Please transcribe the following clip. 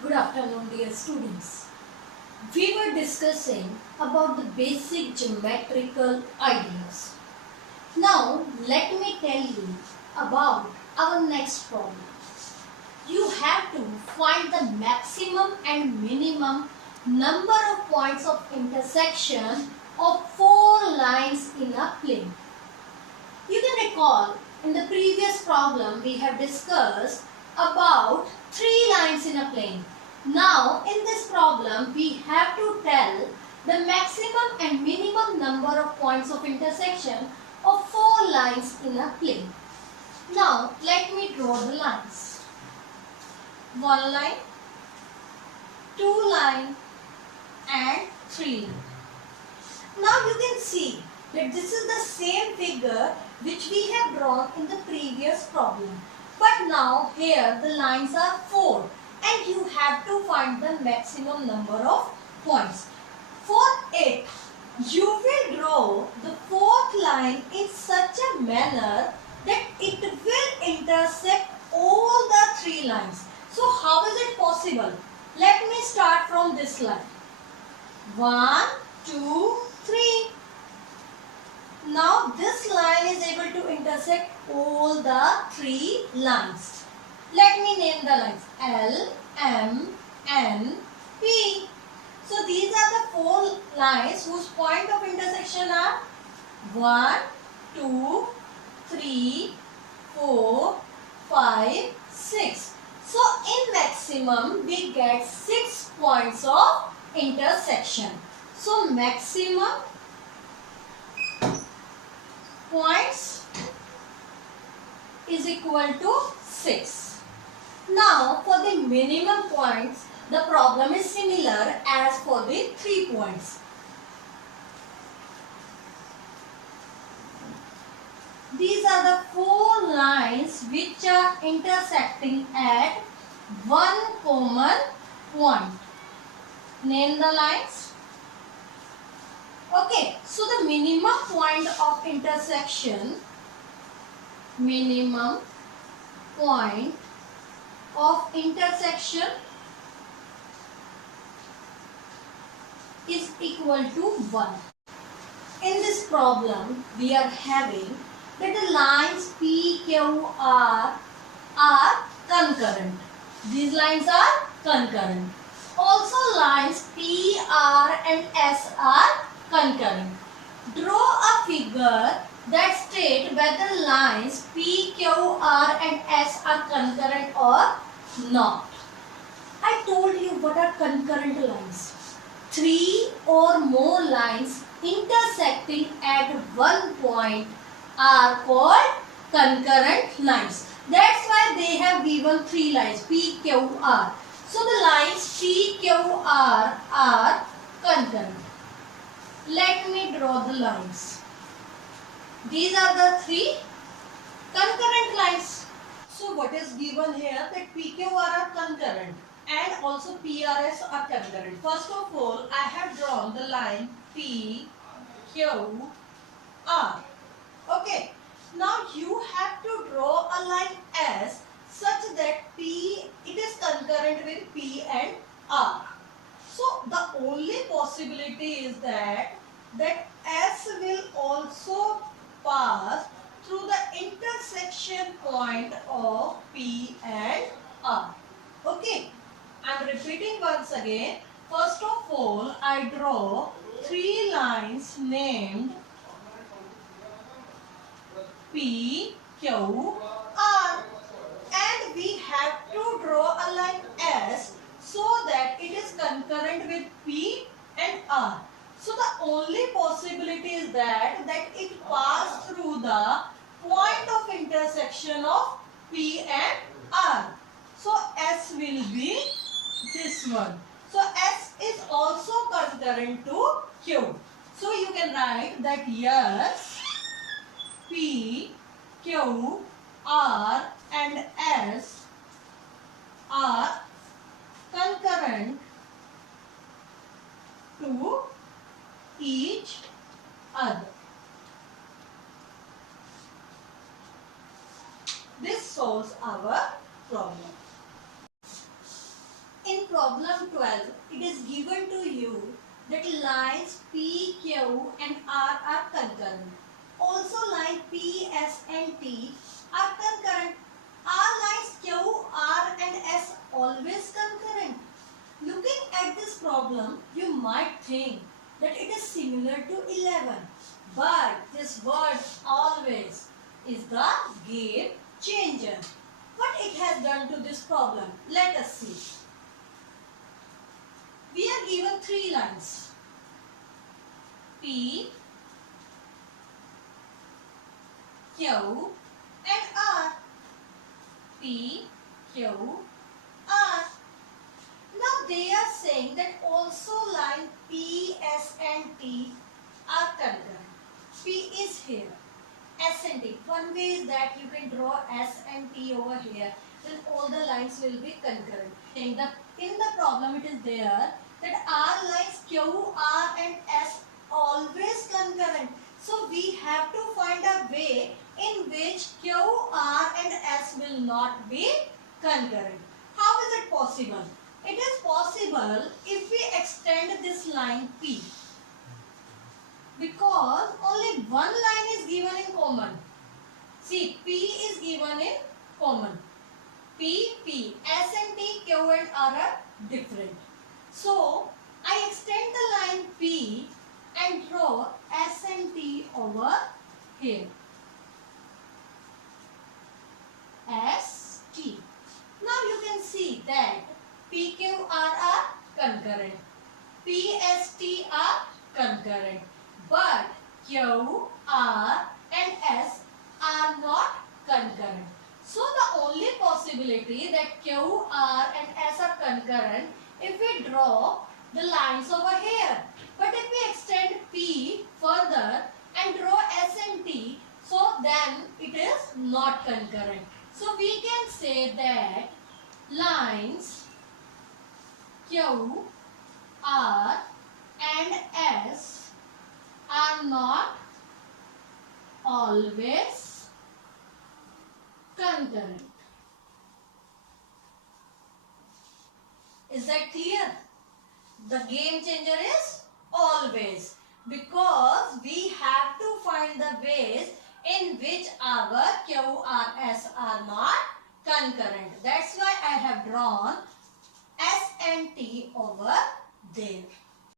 Good afternoon, dear students. We were discussing about the basic geometrical ideas. Now, let me tell you about our next problem. You have to find the maximum and minimum number of points of intersection of four lines in a plane. You can recall in the previous problem we have discussed about three lines in a plane. Now in this problem we have to tell the maximum and minimum number of points of intersection of four lines in a plane. Now let me draw the lines. One line, two line and three line. Now you can see that this is the same figure which we have drawn in the previous problem. But now here the lines are 4 and you have to find the maximum number of points. For it, you will draw the fourth line in such a manner that it will intersect all the three lines. So how is it possible? Let me start from this line. 1, 2, 3. Now this line is able to intersect all the three lines. Let me name the lines L, M, N, P. So these are the four lines whose point of intersection are 1, 2, 3, 4, 5, 6. So in maximum we get 6 points of intersection. So maximum points is equal to 6. Now for the minimum points, the problem is similar as for the 3 points. These are the four lines which are intersecting at one common point. Name the lines. Okay, so the minimum point of intersection is equal to 1. In this problem, we are having that the lines P, Q, R are concurrent. These lines are concurrent. Also lines P, R and S are concurrent. Draw a figure that states whether lines P, Q, R and S are concurrent or not. I told you what are concurrent lines. 3 or more lines intersecting at one point are called concurrent lines. That's why they have given 3 lines P, Q, R. So the lines P, Q, R are concurrent. Let me draw the lines. These are the 3 concurrent lines. So what is given here that P, Q, R are concurrent and also P, R, S are concurrent. First of all, I have drawn the line P, Q, R. Okay. Now you have to draw a line S such that P, it is concurrent with P and R. So the only possibility is that S will also pass through the intersection point of P and R. Okay, I am repeating once again. First of all, I draw 3 lines named P, Q, R, and we have to draw a line S so that it is concurrent with P and R. So the only possibility is that it pass through the point of intersection of P and R. So S will be this one. So S is also concurrent to Q. So you can write that yes, P, Q, R and S are concurrent to each other. This solves our problem. In problem 12, it is given to you that lines P, Q and R are concurrent. Also line P, S and T are concurrent. Are lines Q, R and S always concurrent? Looking at this problem, you might think that it is similar to 11. But this word always is the game changer. What it has done to this problem? Let us see. We are given 3 lines. P, Q and R. P, Q, R. Now they are saying that also line P, S and T are concurrent. P is here. S and T. One way is that you can draw S and T over here. Then all the lines will be concurrent. In the problem it is there that R lines Q, R and S always concurrent. So we have to find a way in which Q, R and S will not be concurrent. How is it possible? It is possible if we extend this line P. Because only one line is given in common. See, P is given in common. P, P, S and T, Q and R are different. So, I extend the line P and draw S and T over here. S, T. Now you can see that P, Q, R are concurrent. P, S, T are concurrent. But Q, R and S are not concurrent. So the only possibility that Q, R and S are concurrent if we draw the lines over here. But if we extend P further and draw S and T, so then it is not concurrent. So we can say that lines Q, R and S are not always concurrent. Is that clear? The game changer is always, because we have to find the ways in which our Q, R, S are not concurrent. That's why I have drawn S and T over there.